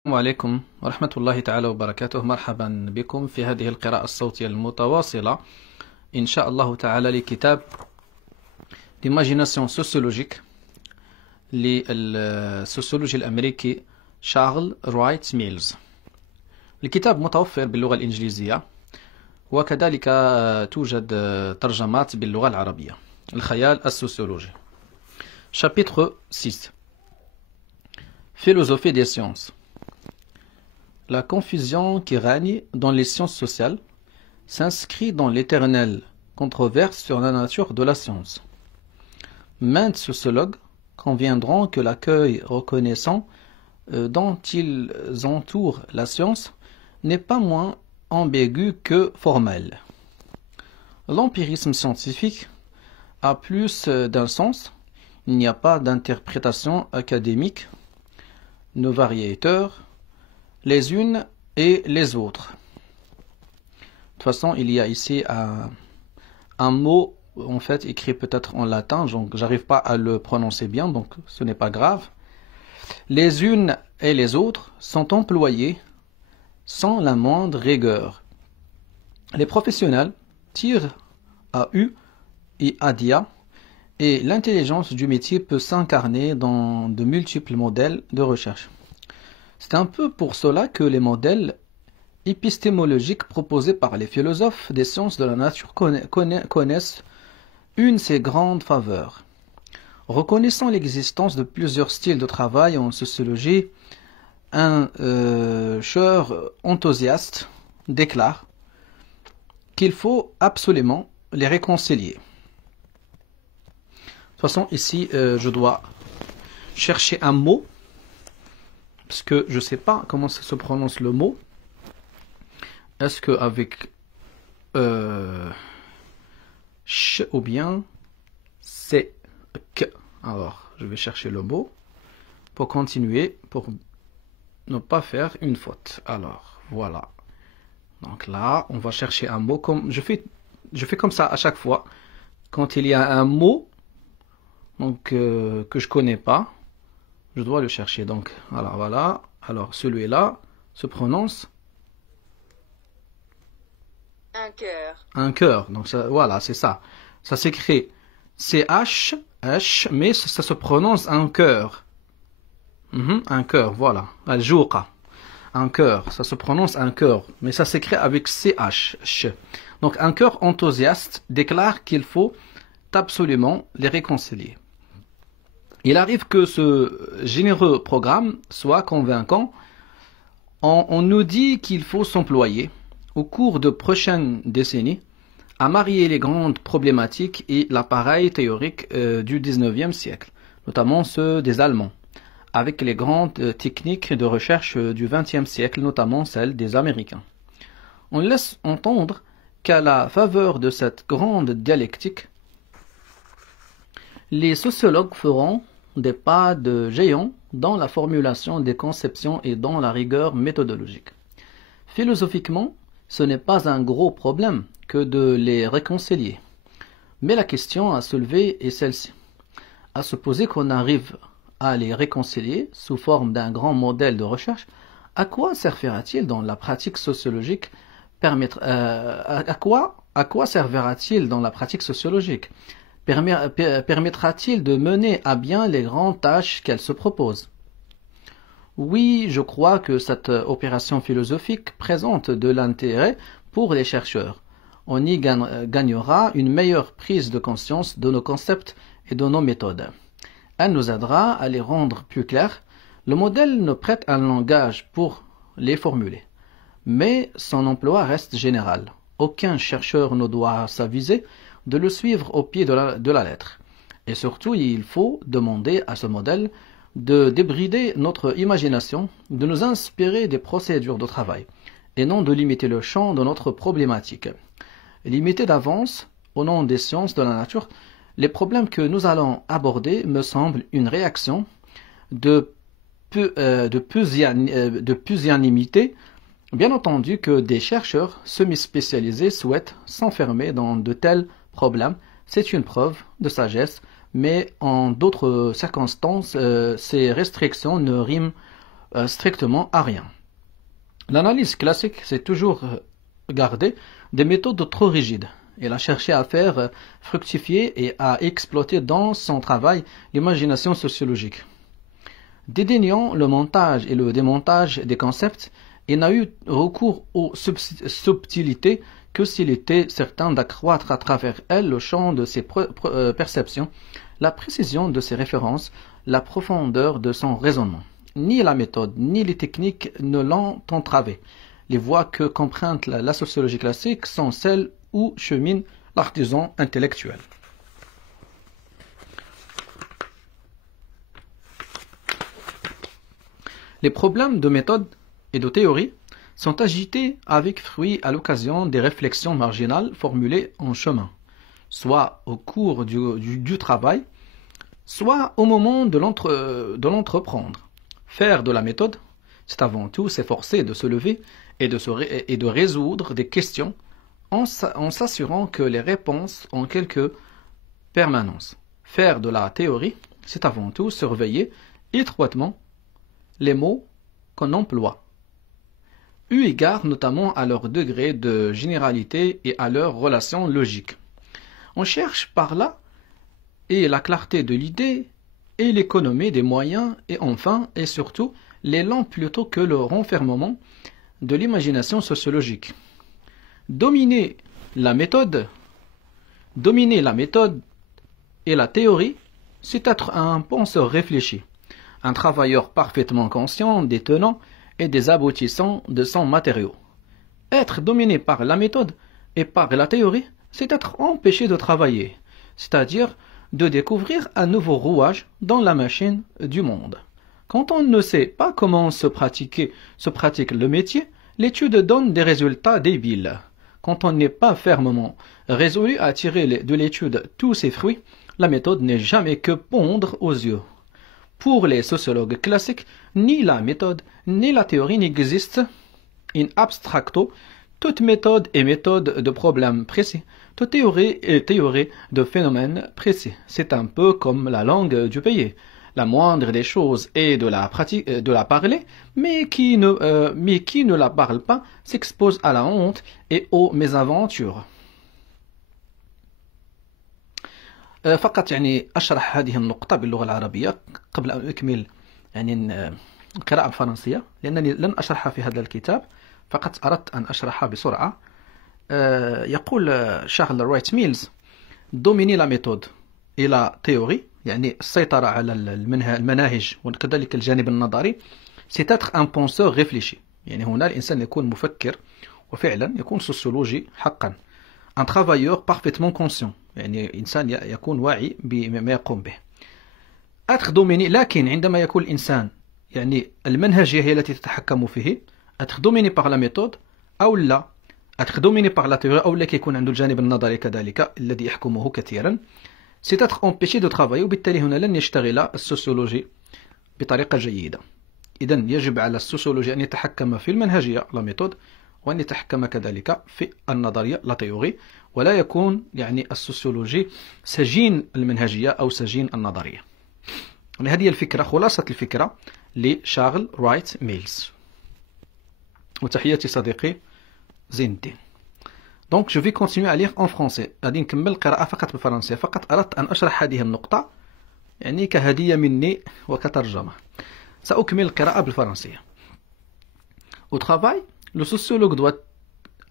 السلام عليكم ورحمة الله تعالى وبركاته. مرحبا بكم في هذه القراءة الصوتية المتواصلة إن شاء الله تعالى لكتاب L'imagination sociologique للسوسيولوجي الأمريكي شارل رايت ميلز. الكتاب متوفر باللغة الإنجليزية وكذلك توجد ترجمات باللغة العربية. الخيال السوسيولوجي. Chapitre 6. Philosophie des sciences. La confusion qui règne dans les sciences sociales s'inscrit dans l'éternelle controverse sur la nature de la science. Maintes sociologues conviendront que l'accueil reconnaissant dont ils entourent la science n'est pas moins ambigu que formel. L'empirisme scientifique a plus d'un sens. Il n'y a pas d'interprétation académique, nos variateurs, les unes et les autres. De toute façon, il y a ici un mot, en fait, écrit peut-être en latin, donc j'arrive pas à le prononcer bien, donc ce n'est pas grave. Les unes et les autres sont employés sans la moindre rigueur. Les professionnels tirent à U et à dia, et l'intelligence du métier peut s'incarner dans de multiples modèles de recherche. C'est un peu pour cela que les modèles épistémologiques proposés par les philosophes des sciences de la nature connaissent une de ces grandes faveurs. Reconnaissant l'existence de plusieurs styles de travail en sociologie, un chercheur enthousiaste déclare qu'il faut absolument les réconcilier. De toute façon, ici, je dois chercher un mot, parce que je ne sais pas comment ça se prononce le mot. Est-ce qu'avec ch ou bien c'est que. Alors, je vais chercher le mot pour continuer, pour ne pas faire une faute. Alors, voilà. Donc là, on va chercher un mot. Comme je fais comme ça à chaque fois. Quand il y a un mot donc, que je ne connais pas, je dois le chercher. Donc, voilà. Alors, celui-là se prononce un cœur. Un cœur. Donc, ça, voilà, c'est ça. Ça s'écrit CH, H, mais ça se prononce un cœur. Un cœur, voilà. Al-Jouqa. Un cœur. Ça se prononce un cœur. Mais ça s'écrit avec CH. Donc, un cœur enthousiaste déclare qu'il faut absolument les réconcilier. Il arrive que ce généreux programme soit convaincant. On nous dit qu'il faut s'employer, au cours de prochaines décennies, à marier les grandes problématiques et l'appareil théorique du XIXe siècle, notamment ceux des Allemands, avec les grandes techniques de recherche du XXe siècle, notamment celles des Américains. On laisse entendre qu'à la faveur de cette grande dialectique, les sociologues feront des pas de géant dans la formulation des conceptions et dans la rigueur méthodologique. Philosophiquement, ce n'est pas un gros problème que de les réconcilier. Mais la question à soulever est celle-ci. À supposer qu'on arrive à les réconcilier sous forme d'un grand modèle de recherche, à quoi servira-t-il dans la pratique sociologique à quoi servira-t-il dans la pratique sociologique? Permettra-t-il de mener à bien les grandes tâches qu'elle se propose? Oui, je crois que cette opération philosophique présente de l'intérêt pour les chercheurs. On y gagnera une meilleure prise de conscience de nos concepts et de nos méthodes. Elle nous aidera à les rendre plus clairs. Le modèle nous prête un langage pour les formuler. Mais son emploi reste général. Aucun chercheur ne doit s'aviser de le suivre au pied de la lettre. Et surtout, il faut demander à ce modèle de débrider notre imagination, de nous inspirer des procédures de travail, et non de limiter le champ de notre problématique. Limiter d'avance, au nom des sciences de la nature, les problèmes que nous allons aborder me semble une réaction de pusillanimité. Bien entendu que des chercheurs semi-spécialisés souhaitent s'enfermer dans de tels problèmes, c'est une preuve de sagesse, mais en d'autres circonstances, ces restrictions ne riment strictement à rien. L'analyse classique s'est toujours gardée des méthodes trop rigides. Elle a cherché à faire fructifier et à exploiter dans son travail l'imagination sociologique. Dédaignant le montage et le démontage des concepts, il n'a eu recours aux subtilités que s'il était certain d'accroître à travers elles le champ de ses perceptions, la précision de ses références, la profondeur de son raisonnement. Ni la méthode, ni les techniques ne l'ont entravé. Les voies que qu'emprunte la sociologie classique sont celles où chemine l'artisan intellectuel. Les problèmes de méthode et de théorie sont agités avec fruit à l'occasion des réflexions marginales formulées en chemin, soit au cours du travail, soit au moment de l'entreprendre. Faire de la méthode, c'est avant tout s'efforcer de se lever et de résoudre des questions en s'assurant que les réponses ont quelque permanence. Faire de la théorie, c'est avant tout surveiller étroitement les mots qu'on emploie, eu égard notamment à leur degré de généralité et à leur relation logique. On cherche par là et la clarté de l'idée et l'économie des moyens et enfin et surtout l'élan plutôt que le renfermement de l'imagination sociologique. Dominer la méthode et la théorie, c'est être un penseur réfléchi, un travailleur parfaitement conscient des tenants et des aboutissants de son matériau. Être dominé par la méthode et par la théorie, c'est être empêché de travailler, c'est-à-dire de découvrir un nouveau rouage dans la machine du monde. Quand on ne sait pas comment se pratique le métier, l'étude donne des résultats débiles. Quand on n'est pas fermement résolu à tirer de l'étude tous ses fruits, la méthode n'est jamais que pondre aux yeux. Pour les sociologues classiques, ni la méthode ni la théorie n'existent in abstracto. Toute méthode est méthode de problèmes précis. Toute théorie est théorie de phénomènes précis. C'est un peu comme la langue du pays. La moindre des choses est de la parler, mais qui ne la parle pas s'expose à la honte et aux mésaventures. فقط أشرح هذه النقطة باللغة العربية قبل أن أكمل القراءة الفرنسية، لأنني لن أشرحها في هذا الكتاب، فقط أردت أن أشرحها بسرعة. يقول شارل رايت ميلز: dominer la méthode et la théorie، يعني السيطرة على المناهج وكذلك الجانب النظري، c'est être un penseur réfléchi. يعني هنا الإنسان يكون مفكر وفعلا يكون سوسيولوجي حقا. un travailleur parfaitement conscient، يعني إنسان يكون واعي بما يقوم به. être dominé، لكن عندما يكون الإنسان يعني المنهجية هي التي تتحكم فيه، être dominé par la méthode أو لا être dominé par la théorie أو لا يكون عنده الجانب النظري كذلك الذي يحكمه كثيرا، c'est être empêché de travailler. وبالتالي هنا لن يشتغل السوسيولوجي بطريقة جيدة. إذن يجب على السوسيولوجي أن يتحكم في المنهجية la méthode وأن يتحكم كذلك في النظرية la théorie، ولا يكون يعني السوسيولوجي سجين المنهجية أو سجين النظرية. هذه الفكرة، خلاصة الفكرة لشارل رايت ميلز. وتحياتي صديقي زين الدين. Donc je vais continuer à lire en français. غادي نكمل القراءة فقط بالفرنسية. فقط أردت أن أشرح هذه النقطة يعني كهدية مني وكترجمة. سأكمل القراءة بالفرنسية. Au travail, le sociologue doit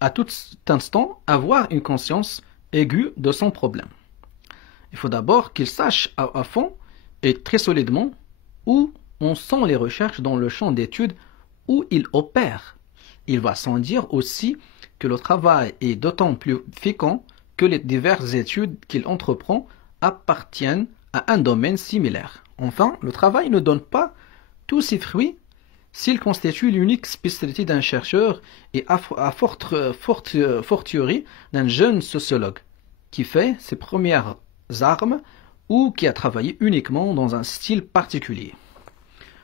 à tout instant avoir une conscience aiguë de son problème. Il faut d'abord qu'il sache à fond et très solidement où en sont les recherches dans le champ d'études où il opère. Il va sans dire aussi que le travail est d'autant plus fécond que les diverses études qu'il entreprend appartiennent à un domaine similaire. Enfin, le travail ne donne pas tous ses fruits s'il constitue l'unique spécialité d'un chercheur et à fortiori d'un jeune sociologue qui fait ses premières armes ou qui a travaillé uniquement dans un style particulier.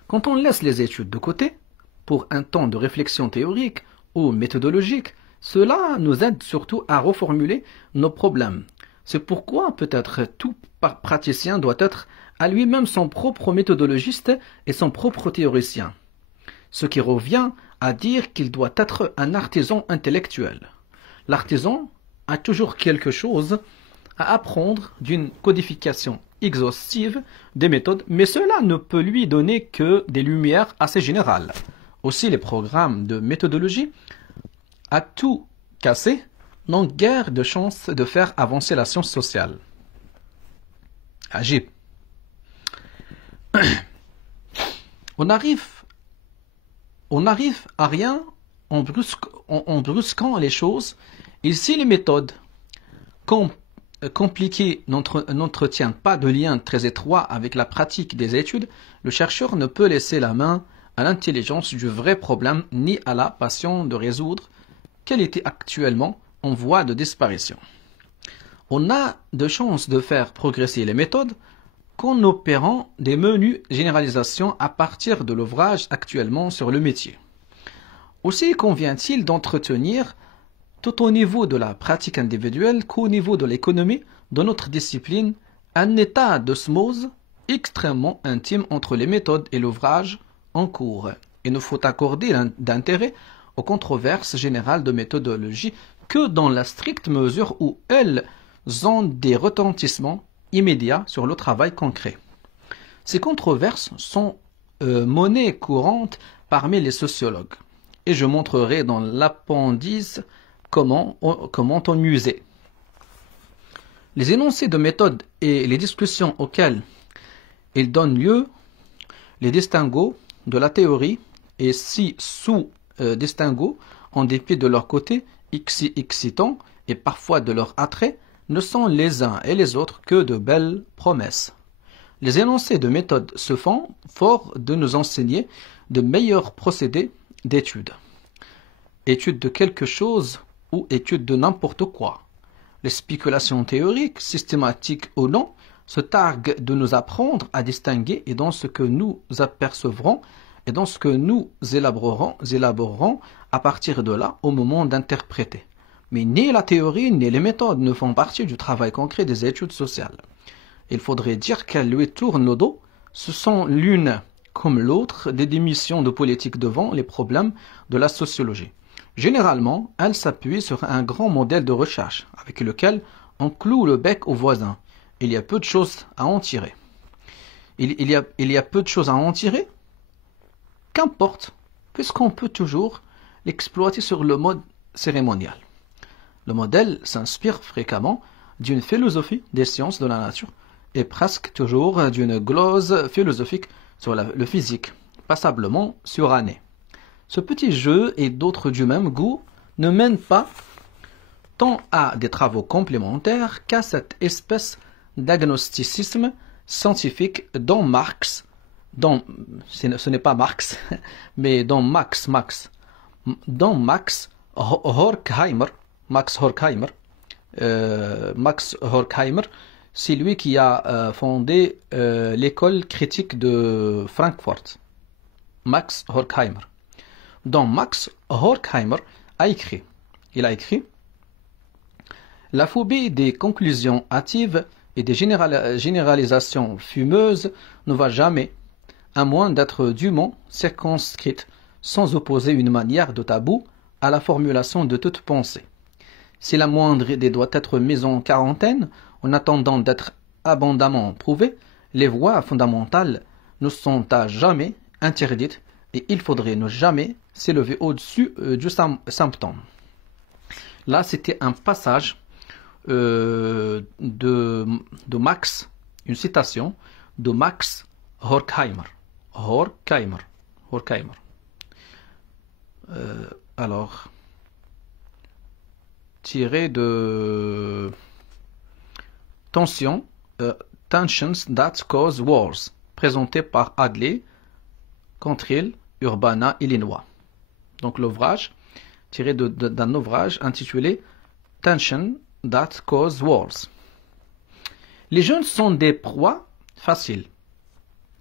Quand on laisse les études de côté, pour un temps de réflexion théorique ou méthodologique, cela nous aide surtout à reformuler nos problèmes. C'est pourquoi peut-être tout praticien doit être à lui-même son propre méthodologiste et son propre théoricien. ce qui revient à dire qu'il doit être un artisan intellectuel. L'artisan a toujours quelque chose à apprendre d'une codification exhaustive des méthodes, mais cela ne peut lui donner que des lumières assez générales. Aussi, les programmes de méthodologie, à tout casser, n'ont guère de chance de faire avancer la science sociale. Agib. On arrive à rien en brusquant les choses. Et si les méthodes compliquées n'entretiennent pas de lien très étroit avec la pratique des études, le chercheur ne peut laisser la main à l'intelligence du vrai problème ni à la passion de résoudre qu'elle était actuellement en voie de disparition. On a de chances de faire progresser les méthodes qu'en opérant des menus généralisations à partir de l'ouvrage actuellement sur le métier. Aussi convient-il d'entretenir, tout au niveau de la pratique individuelle qu'au niveau de l'économie de notre discipline, un état d'osmose extrêmement intime entre les méthodes et l'ouvrage en cours. Il ne faut accorder d'intérêt aux controverses générales de méthodologie que dans la stricte mesure où elles ont des retentissements immédiats sur le travail concret. Ces controverses sont monnaie courante parmi les sociologues, et je montrerai dans l'appendice comment en user. Les énoncés de méthode et les discussions auxquelles ils donnent lieu, les distinguo de la théorie, et si sous-distinguo, en dépit de leur côté excitant et parfois de leur attrait, ne sont les uns et les autres que de belles promesses. Les énoncés de méthode se font fort de nous enseigner de meilleurs procédés d'étude. Étude de quelque chose ou étude de n'importe quoi. Les spéculations théoriques, systématiques ou non, se targuent de nous apprendre à distinguer et dans ce que nous apercevrons et dans ce que nous élaborerons à partir de là au moment d'interpréter. Mais ni la théorie ni les méthodes ne font partie du travail concret des études sociales. Il faudrait dire qu'elles lui tournent le dos. Ce sont l'une comme l'autre des démissions de politique devant les problèmes de la sociologie. Généralement, elles s'appuient sur un grand modèle de recherche avec lequel on cloue le bec au voisin. Il y a peu de choses à en tirer. Il y a peu de choses à en tirer? Qu'importe, puisqu'on peut toujours l'exploiter sur le mode cérémonial. Le modèle s'inspire fréquemment d'une philosophie des sciences de la nature et presque toujours d'une glose philosophique sur le physique, passablement surannée. Ce petit jeu et d'autres du même goût ne mènent pas tant à des travaux complémentaires qu'à cette espèce d'agnosticisme scientifique dont ce n'est pas Marx, mais dont Max Horkheimer, c'est lui qui a fondé l'école critique de Francfort. Max Horkheimer. Donc Max Horkheimer il a écrit la phobie des conclusions hâtives et des généralisations fumeuses ne va jamais, à moins d'être dûment circonscrite, sans opposer une manière de tabou à la formulation de toute pensée. Si la moindre idée doit être mise en quarantaine, en attendant d'être abondamment prouvée, les voies fondamentales ne sont à jamais interdites et il faudrait ne jamais s'élever au-dessus du symptôme. Là, c'était un passage de Max, une citation de Max Horkheimer. Alors, tiré de Tensions that cause wars, présenté par Adley, Cantrill, Urbana, Illinois. Donc l'ouvrage, tiré d'un ouvrage intitulé Tensions that cause wars. Les jeunes sont des proies faciles.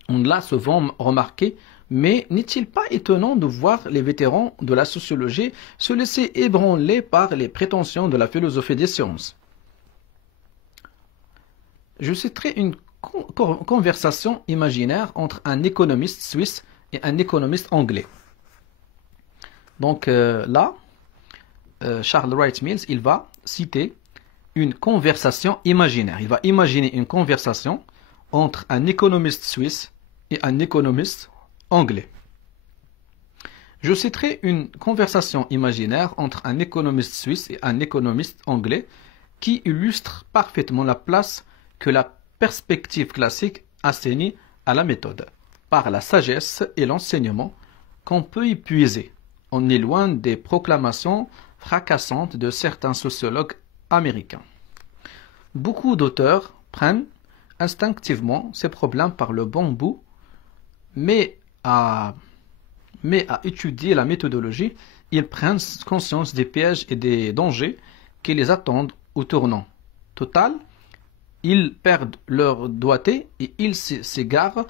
On l'a souvent remarqué, mais n'est-il pas étonnant de voir les vétérans de la sociologie se laisser ébranler par les prétentions de la philosophie des sciences? Je citerai une conversation imaginaire entre un économiste suisse et un économiste anglais. Donc là, Charles Wright Mills, il va citer une conversation imaginaire. Il va imaginer une conversation entre un économiste suisse et un économiste anglais. Je citerai une conversation imaginaire entre un économiste suisse et un économiste anglais qui illustre parfaitement la place que la perspective classique asseigne à la méthode, par la sagesse et l'enseignement qu'on peut y puiser. On est loin des proclamations fracassantes de certains sociologues américains. Beaucoup d'auteurs prennent instinctivement ces problèmes par le bon bout, mais à étudier la méthodologie, ils prennent conscience des pièges et des dangers qui les attendent au tournant total. Ils perdent leur doigté et ils s'égarent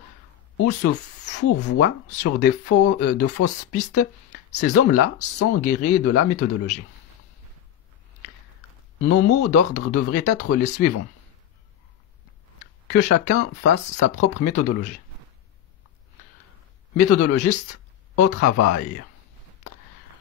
ou se fourvoient sur de fausses pistes. Ces hommes-là sont guéris de la méthodologie. Nos mots d'ordre devraient être les suivants. Que chacun fasse sa propre méthodologie. Méthodologiste au travail.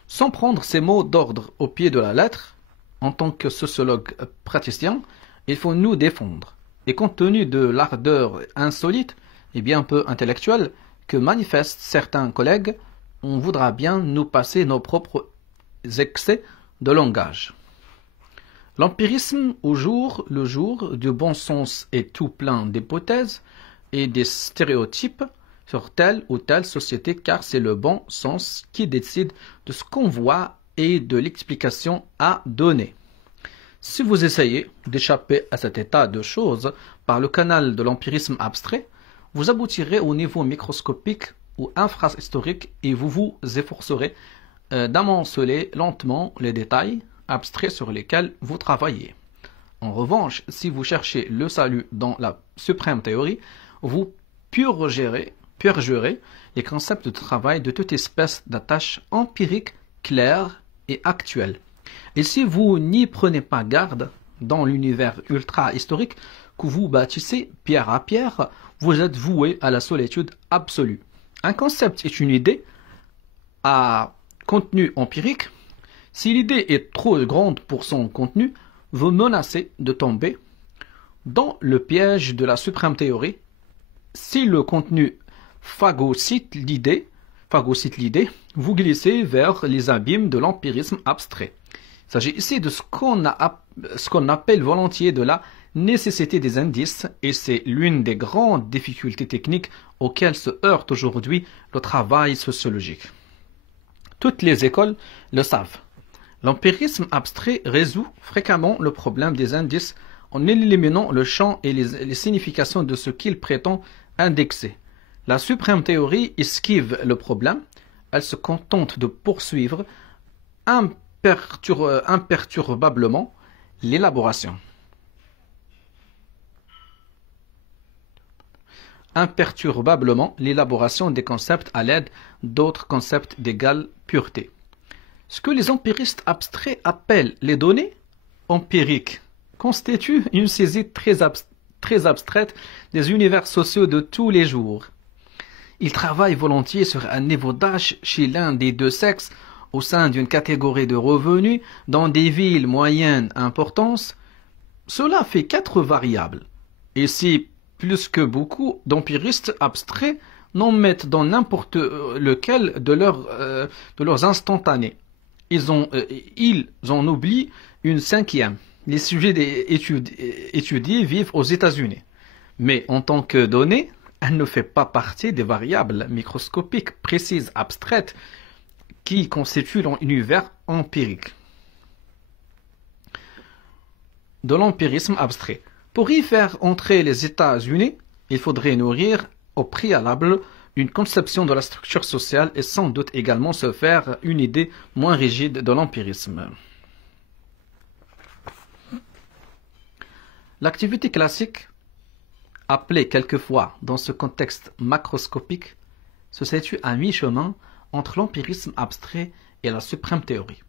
Sans prendre ces mots d'ordre au pied de la lettre, en tant que sociologue praticien, il faut nous défendre. Et compte tenu de l'ardeur insolite et bien peu intellectuelle que manifestent certains collègues, on voudra bien nous passer nos propres excès de langage. L'empirisme au jour le jour du bon sens est tout plein d'hypothèses et des stéréotypes sur telle ou telle société, car c'est le bon sens qui décide de ce qu'on voit et de l'explication à donner. Si vous essayez d'échapper à cet état de choses par le canal de l'empirisme abstrait, vous aboutirez au niveau microscopique ou infrahistorique et vous vous efforcerez d'amonceler lentement les détails abstraits sur lesquels vous travaillez. En revanche, si vous cherchez le salut dans la suprême théorie, vous purgerez les concepts de travail de toute espèce d'attache empirique, claire et actuelle. Et si vous n'y prenez pas garde dans l'univers ultra-historique que vous bâtissez pierre à pierre, vous êtes voué à la solitude absolue. Un concept est une idée à contenu empirique. Si l'idée est trop grande pour son contenu, vous menacez de tomber dans le piège de la suprême théorie. Si le contenu phagocyte l'idée, vous glissez vers les abîmes de l'empirisme abstrait. Il s'agit ici de ce qu'on appelle volontiers de la nécessité des indices, et c'est l'une des grandes difficultés techniques auxquelles se heurte aujourd'hui le travail sociologique. Toutes les écoles le savent. L'empirisme abstrait résout fréquemment le problème des indices en éliminant le champ et les significations de ce qu'il prétend indexer. La suprême théorie esquive le problème, elle se contente de poursuivre imperturbablement l'élaboration. Des concepts à l'aide d'autres concepts d'égale pureté. Ce que les empiristes abstraits appellent les données empiriques constitue une saisie très abstraite des univers sociaux de tous les jours. Ils travaillent volontiers sur un niveau d'âge chez l'un des deux sexes au sein d'une catégorie de revenus dans des villes moyennes importance. Cela fait 4 variables. Et si plus que beaucoup d'empiristes abstraits n'en mettent dans n'importe lequel de leurs instantanés. Ils en oublient une 5e. Les sujets étudiés vivent aux États-Unis. Mais en tant que donnée, elle ne fait pas partie des variables microscopiques précises, abstraites, qui constituent l'univers empirique. De l'empirisme abstrait. Pour y faire entrer les États-Unis, il faudrait nourrir au préalable une conception de la structure sociale et sans doute également se faire une idée moins rigide de l'empirisme. L'activité classique, appelée quelquefois dans ce contexte macroscopique, se situe à mi-chemin entre l'empirisme abstrait et la suprême théorie.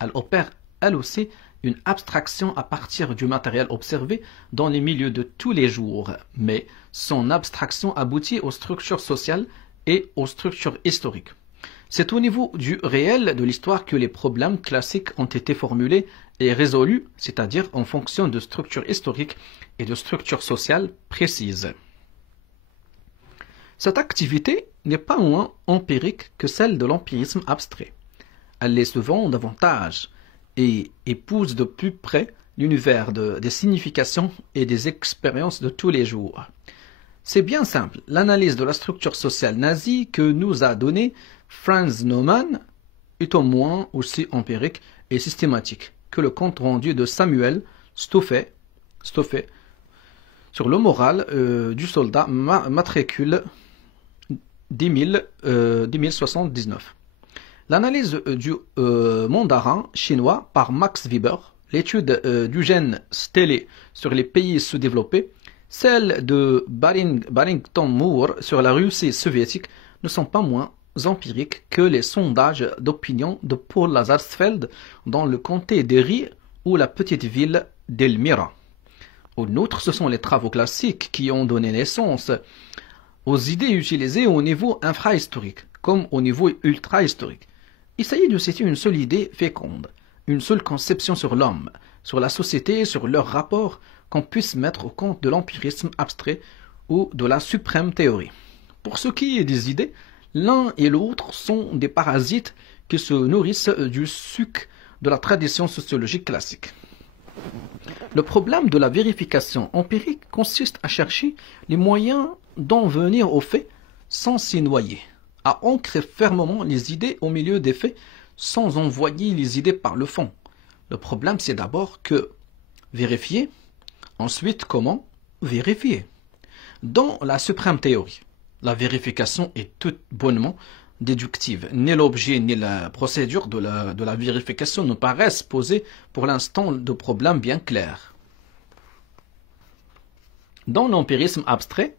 Elle opère, elle aussi, une abstraction à partir du matériel observé dans les milieux de tous les jours, mais son abstraction aboutit aux structures sociales et aux structures historiques. C'est au niveau du réel de l'histoire que les problèmes classiques ont été formulés et résolus, c'est-à-dire en fonction de structures historiques et de structures sociales précises. Cette activité n'est pas moins empirique que celle de l'empirisme abstrait. Elle l'est souvent davantage et épouse de plus près l'univers des significations et des expériences de tous les jours. C'est bien simple, l'analyse de la structure sociale nazie que nous a donnée Franz Neumann est au moins aussi empirique et systématique que le compte-rendu de Samuel Stoffe sur le moral du soldat matricule 1079. L'analyse du mandarin chinois par Max Weber, l'étude d'Eugène Stellé sur les pays sous-développés, celle de Barrington Moore sur la Russie soviétique ne sont pas moins empiriques que les sondages d'opinion de Paul Lazarsfeld dans le comté d'Erie ou la petite ville d'Elmira. En outre, ce sont les travaux classiques qui ont donné naissance aux idées utilisées au niveau infrahistorique comme au niveau ultra-historique. Il s'agit de citer une seule idée féconde, une seule conception sur l'homme, sur la société, sur leur rapport qu'on puisse mettre au compte de l'empirisme abstrait ou de la suprême théorie. Pour ce qui est des idées, l'un et l'autre sont des parasites qui se nourrissent du suc de la tradition sociologique classique. Le problème de la vérification empirique consiste à chercher les moyens d'en venir aux faits sans s'y noyer, à ancrer fermement les idées au milieu des faits sans envoyer les idées par le fond. Le problème, c'est d'abord que vérifier, ensuite comment vérifier. Dans la suprême théorie, la vérification est toute bonnement déductive. Ni l'objet ni la procédure de la vérification ne paraissent poser pour l'instant de problèmes bien clairs. Dans l'empirisme abstrait,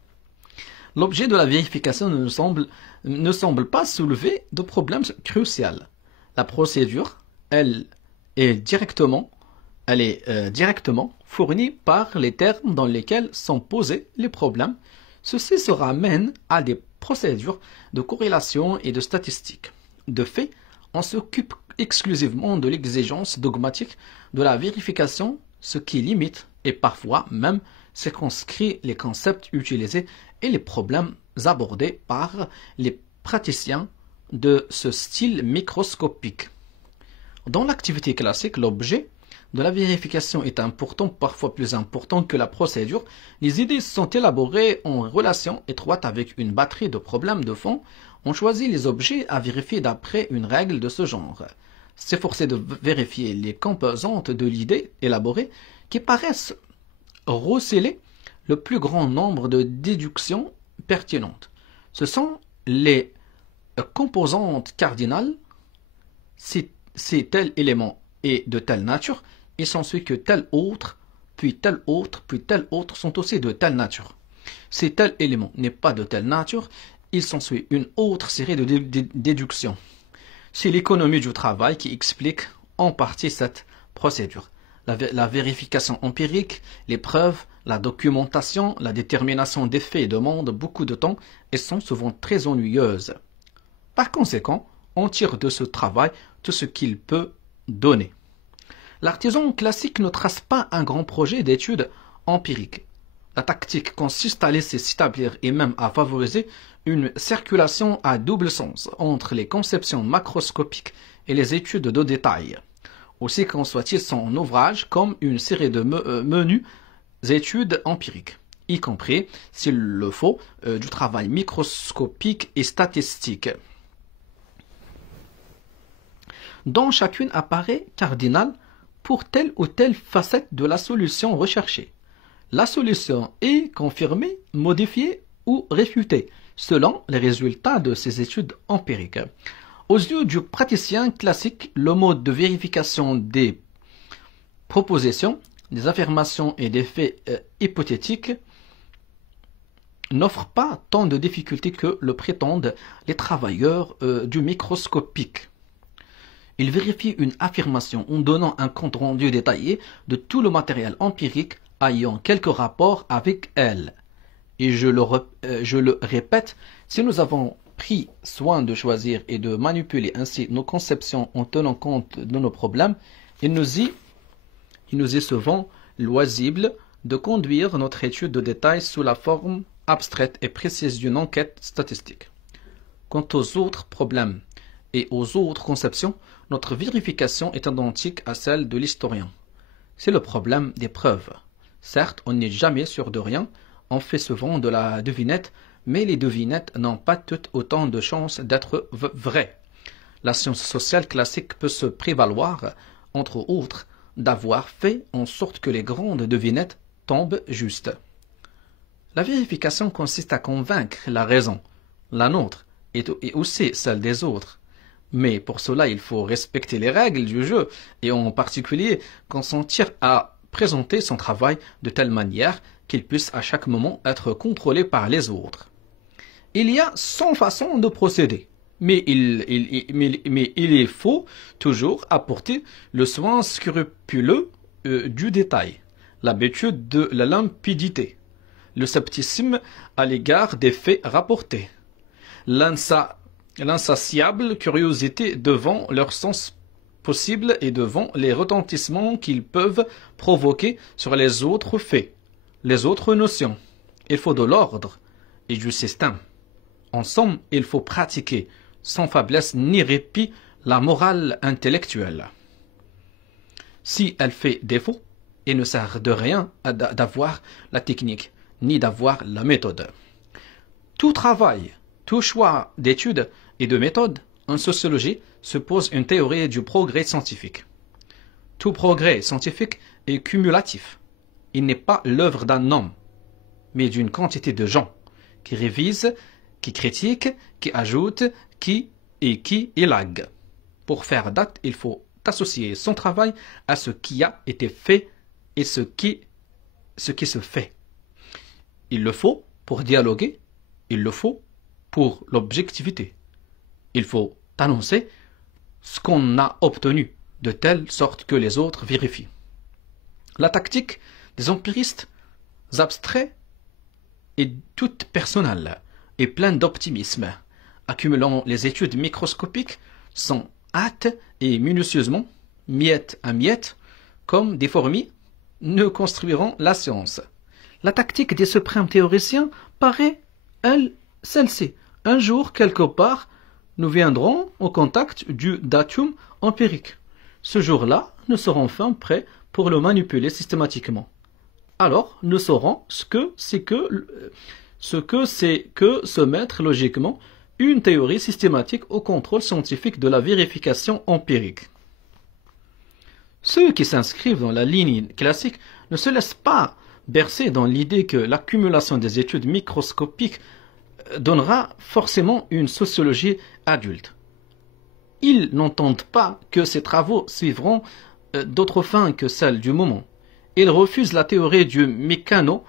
l'objet de la vérification ne semble pas soulever de problème crucial. La procédure, elle est directement fournie par les termes dans lesquels sont posés les problèmes. Ceci se ramène à des procédures de corrélation et de statistiques. De fait, on s'occupe exclusivement de l'exigence dogmatique de la vérification, ce qui limite et parfois même circonscrit les concepts utilisés et les problèmes abordés par les praticiens de ce style microscopique. Dans l'activité classique, l'objet de la vérification est important, parfois plus important que la procédure. Les idées sont élaborées en relation étroite avec une batterie de problèmes de fond. On choisit les objets à vérifier d'après une règle de ce genre. S'efforcer de vérifier les composantes de l'idée élaborée qui paraissent recéler le plus grand nombre de déductions pertinentes. Ce sont les composantes cardinales. Si tel élément est de telle nature, il s'ensuit que tel autre, puis tel autre, puis tel autre sont aussi de telle nature. Si tel élément n'est pas de telle nature, il s'ensuit une autre série de déductions. C'est l'économie du travail qui explique en partie cette procédure. La vérification empirique, les preuves, la documentation, la détermination des faits demandent beaucoup de temps et sont souvent très ennuyeuses. Par conséquent, on tire de ce travail tout ce qu'il peut donner. L'artisan classique ne trace pas un grand projet d'études empiriques. La tactique consiste à laisser s'établir et même à favoriser une circulation à double sens entre les conceptions macroscopiques et les études de détail. Aussi conçoit-il son ouvrage comme une série de menus études empiriques, y compris, s'il le faut, du travail microscopique et statistique, dont chacune apparaît cardinale pour telle ou telle facette de la solution recherchée. La solution est confirmée, modifiée ou réfutée, selon les résultats de ces études empiriques. Aux yeux du praticien classique, le mode de vérification des propositions, des affirmations et des faits hypothétiques n'offre pas tant de difficultés que le prétendent les travailleurs du microscopique. Il vérifie une affirmation en donnant un compte-rendu détaillé de tout le matériel empirique ayant quelque rapport avec elle. Et je le répète, si nous avons pris soin de choisir et de manipuler ainsi nos conceptions en tenant compte de nos problèmes, il nous est souvent loisible de conduire notre étude de détail sous la forme abstraite et précise d'une enquête statistique. Quant aux autres problèmes et aux autres conceptions, notre vérification est identique à celle de l'historien. C'est le problème des preuves. Certes, on n'est jamais sûr de rien, on fait souvent de la devinette, mais les devinettes n'ont pas toutes autant de chances d'être vraies. La science sociale classique peut se prévaloir, entre autres, d'avoir fait en sorte que les grandes devinettes tombent justes. La vérification consiste à convaincre la raison, la nôtre, et aussi celle des autres. Mais pour cela, il faut respecter les règles du jeu, et en particulier consentir à présenter son travail de telle manière qu'il puisse à chaque moment être contrôlé par les autres. Il y a 100 façons de procéder, mais il faut toujours apporter le soin scrupuleux du détail, l'habitude de la limpidité, le scepticisme à l'égard des faits rapportés, l'insatiable curiosité devant leur sens possible et devant les retentissements qu'ils peuvent provoquer sur les autres faits, les autres notions. Il faut de l'ordre et du système. En somme, il faut pratiquer, sans faiblesse ni répit, la morale intellectuelle. Si elle fait défaut, il ne sert de rien d'avoir la technique, ni d'avoir la méthode. Tout travail, tout choix d'études et de méthodes en sociologie suppose une théorie du progrès scientifique. Tout progrès scientifique est cumulatif. Il n'est pas l'œuvre d'un homme, mais d'une quantité de gens qui révisent, qui critiquent, qui ajoutent, qui élaguent. Pour faire date, il faut associer son travail à ce qui a été fait et ce qui se fait. Il le faut pour dialoguer, il le faut pour l'objectivité. Il faut annoncer ce qu'on a obtenu, de telle sorte que les autres vérifient. La tactique des empiristes abstraits est toute personnelle et pleine d'optimisme, accumulant les études microscopiques sans hâte et minutieusement, miette à miette, comme des fourmis, ne construiront la science. La tactique des suprêmes théoriciens paraît, elle, celle-ci. Un jour, quelque part, nous viendrons au contact du datum empirique. Ce jour-là, nous serons enfin prêts pour le manipuler systématiquement. Alors, nous saurons ce que c'est que se mettre logiquement une théorie systématique au contrôle scientifique de la vérification empirique. Ceux qui s'inscrivent dans la ligne classique ne se laissent pas bercer dans l'idée que l'accumulation des études microscopiques donnera forcément une sociologie adulte. Ils n'entendent pas que ces travaux suivront d'autres fins que celles du moment. Ils refusent la théorie du mécano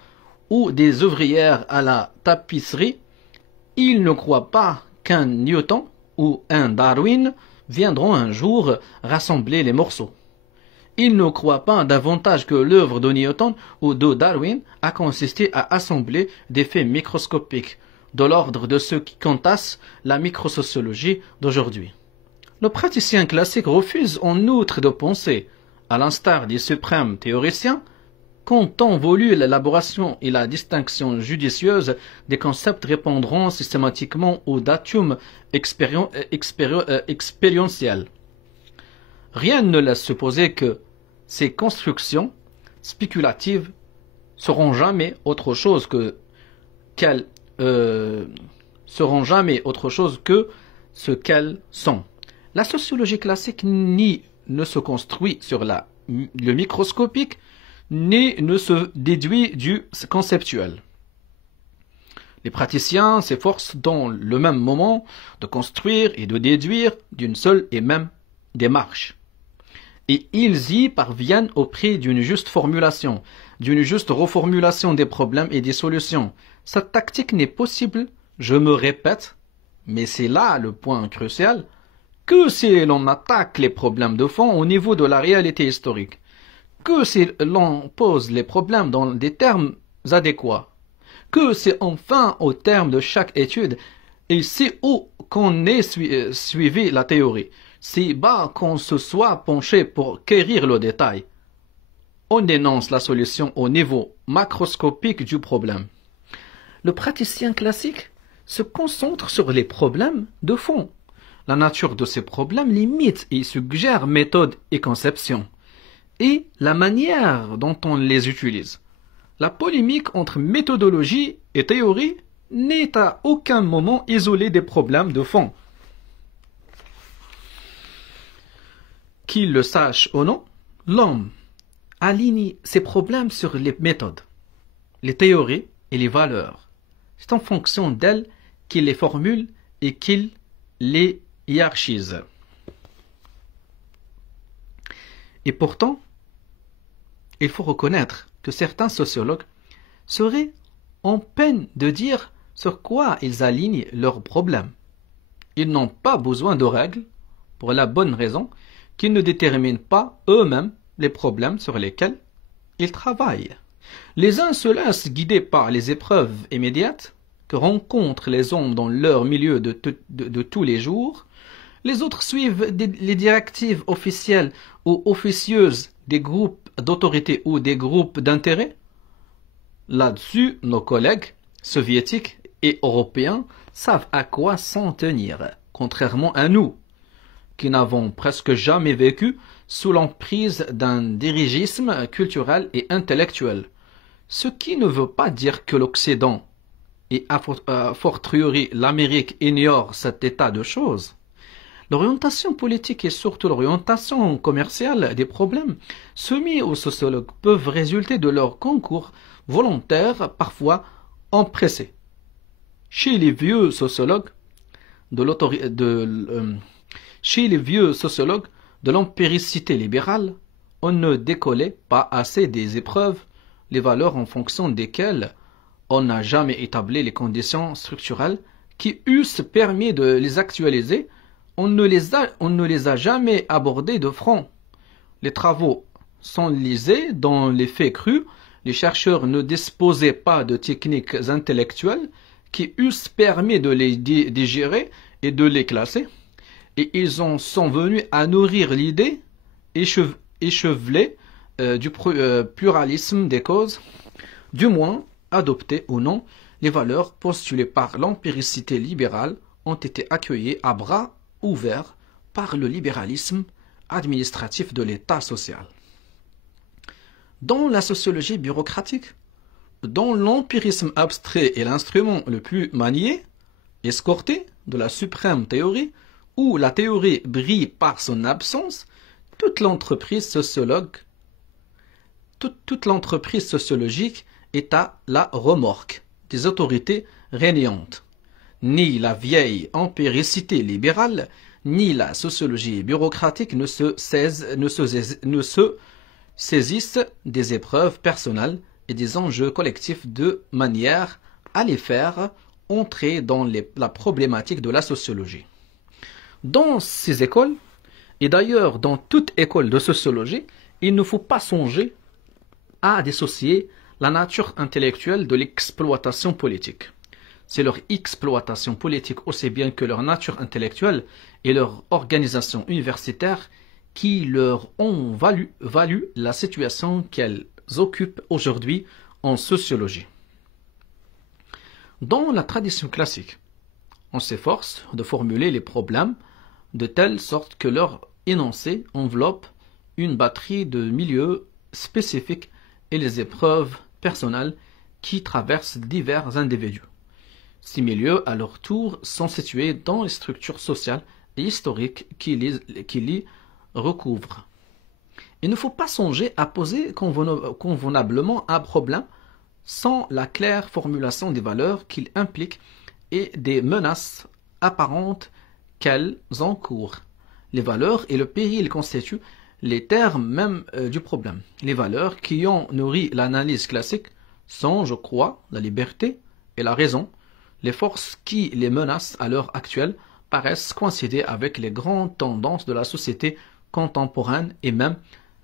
ou des ouvrières à la tapisserie. Ils ne croient pas qu'un Newton ou un Darwin viendront un jour rassembler les morceaux. Ils ne croient pas davantage que l'œuvre de Newton ou de Darwin a consisté à assembler des faits microscopiques de l'ordre de ceux qui entassent la microsociologie d'aujourd'hui. Le praticien classique refuse en outre de penser, à l'instar des suprêmes théoriciens, qu'en temps voulu l'élaboration et la distinction judicieuse des concepts répondront systématiquement au datum expérientiel. Rien ne laisse supposer que ces constructions spéculatives seront jamais autre chose que ce qu'elles sont. La sociologie classique ni ne se construit sur le microscopique, ni ne se déduit du conceptuel. Les praticiens s'efforcent dans le même moment de construire et de déduire d'une seule et même démarche. Et ils y parviennent au prix d'une juste formulation, d'une juste reformulation des problèmes et des solutions. Cette tactique n'est possible, je me répète, mais c'est là le point crucial, que si l'on attaque les problèmes de fond au niveau de la réalité historique, que si l'on pose les problèmes dans des termes adéquats, que si enfin au terme de chaque étude, Et c'est haut qu'on ait suivi la théorie, si bas qu'on se soit penché pour quérir le détail. On énonce la solution au niveau macroscopique du problème. Le praticien classique se concentre sur les problèmes de fond. La nature de ces problèmes limite et suggère méthode et conception, et la manière dont on les utilise. La polémique entre méthodologie et théorie n'est à aucun moment isolée des problèmes de fond. Qu'il le sache ou non, l'homme aligne ses problèmes sur les méthodes, les théories et les valeurs. C'est en fonction d'elles qu'il les formule et qu'il les hiérarchise. Et pourtant, il faut reconnaître que certains sociologues seraient en peine de dire sur quoi ils alignent leurs problèmes. Ils n'ont pas besoin de règles pour la bonne raison qu'ils ne déterminent pas eux-mêmes les problèmes sur lesquels ils travaillent. Les uns se laissent guider par les épreuves immédiates que rencontrent les hommes dans leur milieu de tous les jours. Les autres suivent les directives officielles ou officieuses des groupes d'autorité ou des groupes d'intérêt. Là-dessus, nos collègues soviétiques et européens savent à quoi s'en tenir, contrairement à nous, qui n'avons presque jamais vécu sous l'emprise d'un dirigisme culturel et intellectuel. Ce qui ne veut pas dire que l'Occident, et a fortiori l'Amérique, ignore cet état de choses. L'orientation politique et surtout l'orientation commerciale des problèmes soumis aux sociologues peuvent résulter de leur concours volontaire, parfois empressé. Chez les vieux sociologues de l'empiricité libérale, on ne décollait pas assez des épreuves, les valeurs en fonction desquelles on n'a jamais établi les conditions structurelles qui eussent permis de les actualiser. On ne les a jamais abordées de front. Les travaux s'enlisaient dans les faits crus. Les chercheurs ne disposaient pas de techniques intellectuelles qui eussent permis de les digérer et de les classer. Et ils en sont venus à nourrir l'idée échevelée du pluralisme des causes, du moins adoptées ou non, les valeurs postulées par l'empiricité libérale ont été accueillies à bras ouverts par le libéralisme administratif de l'État social. Dans la sociologie bureaucratique, dont l'empirisme abstrait est l'instrument le plus manié, escorté de la suprême théorie, où la théorie brille par son absence, toute l'entreprise sociologique est à la remorque des autorités régnantes. Ni la vieille empiricité libérale, ni la sociologie bureaucratique ne se saisissent des épreuves personnelles et des enjeux collectifs de manière à les faire entrer dans la problématique de la sociologie. Dans ces écoles, et d'ailleurs dans toute école de sociologie, il ne faut pas songer à dissocier la nature intellectuelle de l'exploitation politique. C'est leur exploitation politique aussi bien que leur nature intellectuelle et leur organisation universitaire qui leur ont valu la situation qu'elles occupent aujourd'hui en sociologie. Dans la tradition classique, on s'efforce de formuler les problèmes de telle sorte que leur énoncé enveloppe une batterie de milieux spécifiques et les épreuves personnelles qui traversent divers individus. Ces milieux, à leur tour, sont situés dans les structures sociales et historiques qui les recouvrent. Il ne faut pas songer à poser convenablement un problème sans la claire formulation des valeurs qu'il implique et des menaces apparentes qu'elles encourent. Les valeurs et le péril constituent les termes même du problème. Les valeurs qui ont nourri l'analyse classique sont, je crois, la liberté et la raison. Les forces qui les menacent à l'heure actuelle paraissent coïncider avec les grandes tendances de la société contemporaine et même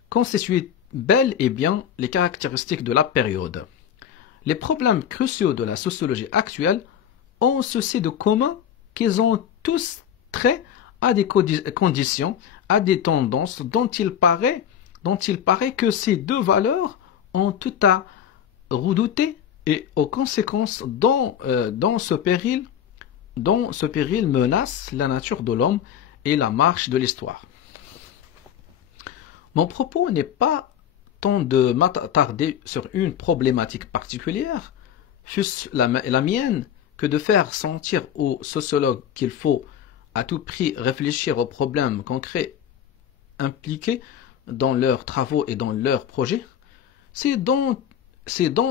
constituer bel et bien les caractéristiques de la période. Les problèmes cruciaux de la sociologie actuelle ont ceci de commun qu'ils ont tous trait à des conditions, à des tendances dont il paraît que ces deux valeurs ont tout à redouter et aux conséquences dont ce péril menace la nature de l'homme et la marche de l'histoire. Mon propos n'est pas tant de m'attarder sur une problématique particulière, fût-ce la mienne, que de faire sentir aux sociologues qu'il faut à tout prix réfléchir aux problèmes concrets impliqués dans leurs travaux et dans leurs projets. C'est dans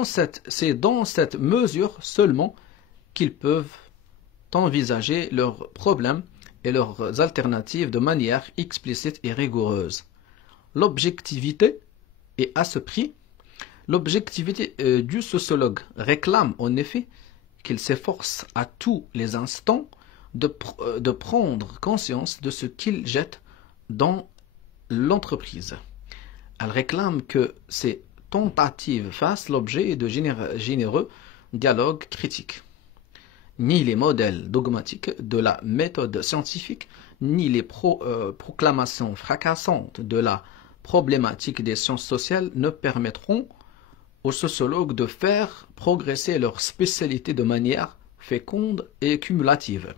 cette mesure seulement qu'ils peuvent envisager leurs problèmes et leurs alternatives de manière explicite et rigoureuse. L'objectivité est à ce prix. L'objectivité du sociologue réclame en effet qu'il s'efforce à tous les instants de prendre conscience de ce qu'il jette dans l'entreprise. Elle réclame que ces tentatives fassent l'objet de généreux dialogues critiques. Ni les modèles dogmatiques de la méthode scientifique, ni les proclamations fracassantes de la problématique des sciences sociales ne permettront aux sociologues de faire progresser leur spécialité de manière féconde et cumulative.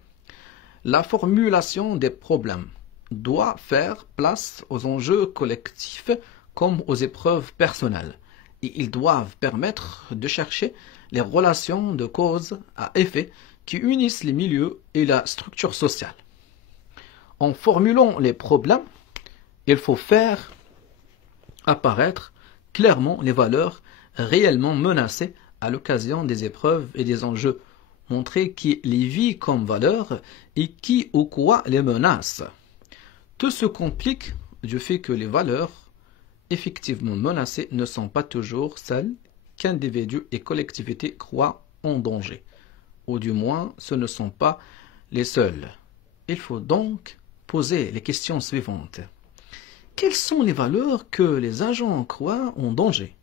La formulation des problèmes doit faire place aux enjeux collectifs comme aux épreuves personnelles, et ils doivent permettre de chercher les relations de cause à effet qui unissent les milieux et la structure sociale. En formulant les problèmes, il faut faire apparaître clairement les valeurs réellement menacées à l'occasion des épreuves et des enjeux, montrer qui les vit comme valeurs et qui ou quoi les menace. Tout se complique du fait que les valeurs effectivement menacées ne sont pas toujours celles qu'individus et collectivités croient en danger, ou du moins ce ne sont pas les seuls. Il faut donc poser les questions suivantes. Quelles sont les valeurs que les agents croient en danger?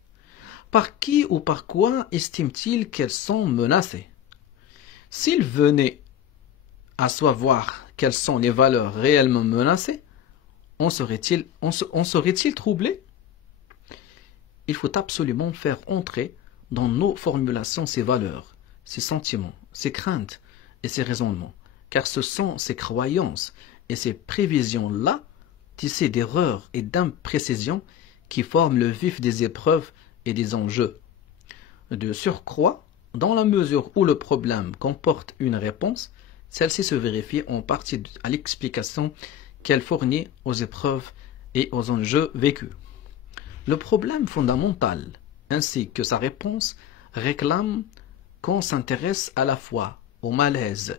Par qui ou par quoi estiment-ils qu'elles sont menacées? S'ils venaient à savoir quelles sont les valeurs réellement menacées, en serait-il troublé? Il faut absolument faire entrer dans nos formulations ces valeurs, ces sentiments, ces craintes et ces raisonnements, car ce sont ces croyances et ces prévisions-là, tissées d'erreurs et d'imprécisions, qui forment le vif des épreuves et des enjeux. De surcroît, dans la mesure où le problème comporte une réponse, celle-ci se vérifie en partie à l'explication qu'elle fournit aux épreuves et aux enjeux vécus. Le problème fondamental, ainsi que sa réponse, réclament qu'on s'intéresse à la fois au malaise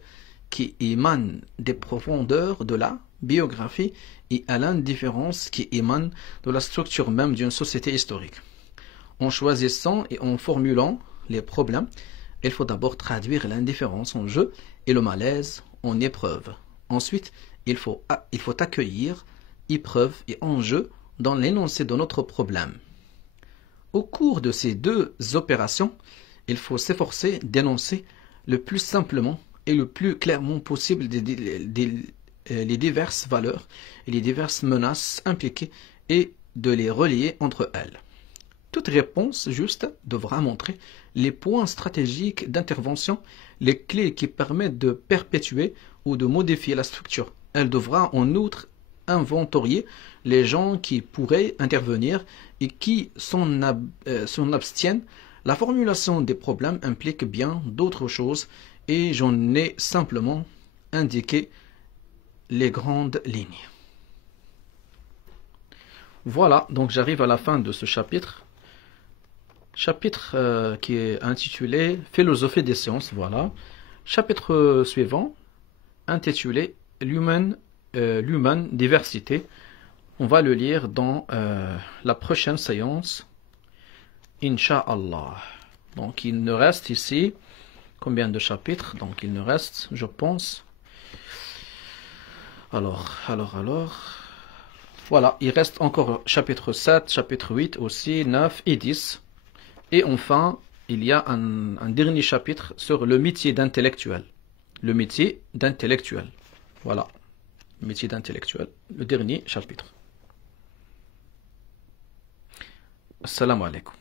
qui émane des profondeurs de la biographie et à l'indifférence qui émane de la structure même d'une société historique. En choisissant et en formulant les problèmes, il faut d'abord traduire l'indifférence en jeu et le malaise en épreuve. Ensuite, il faut accueillir épreuve et enjeu dans l'énoncé de notre problème. Au cours de ces deux opérations, il faut s'efforcer d'énoncer le plus simplement et le plus clairement possible les diverses valeurs et les diverses menaces impliquées et de les relier entre elles. Toute réponse juste devra montrer les points stratégiques d'intervention, les clés qui permettent de perpétuer ou de modifier la structure. Elle devra en outre inventorier les gens qui pourraient intervenir et qui s'en abstiennent. La formulation des problèmes implique bien d'autres choses et j'en ai simplement indiqué les grandes lignes. Voilà, donc j'arrive à la fin de ce chapitre. Chapitre qui est intitulé Philosophie des sciences, voilà. Chapitre suivant, intitulé L'humaine diversité. On va le lire dans la prochaine séance, Inch'Allah. Donc il nous reste ici, combien de chapitres? Donc il nous reste, je pense, alors, voilà, il reste encore chapitre 7, chapitre 8 aussi, 9 et 10. Et enfin, il y a un dernier chapitre sur le métier d'intellectuel. le métier d'intellectuel. Voilà, le métier d'intellectuel, le dernier chapitre. Assalamu alaikum.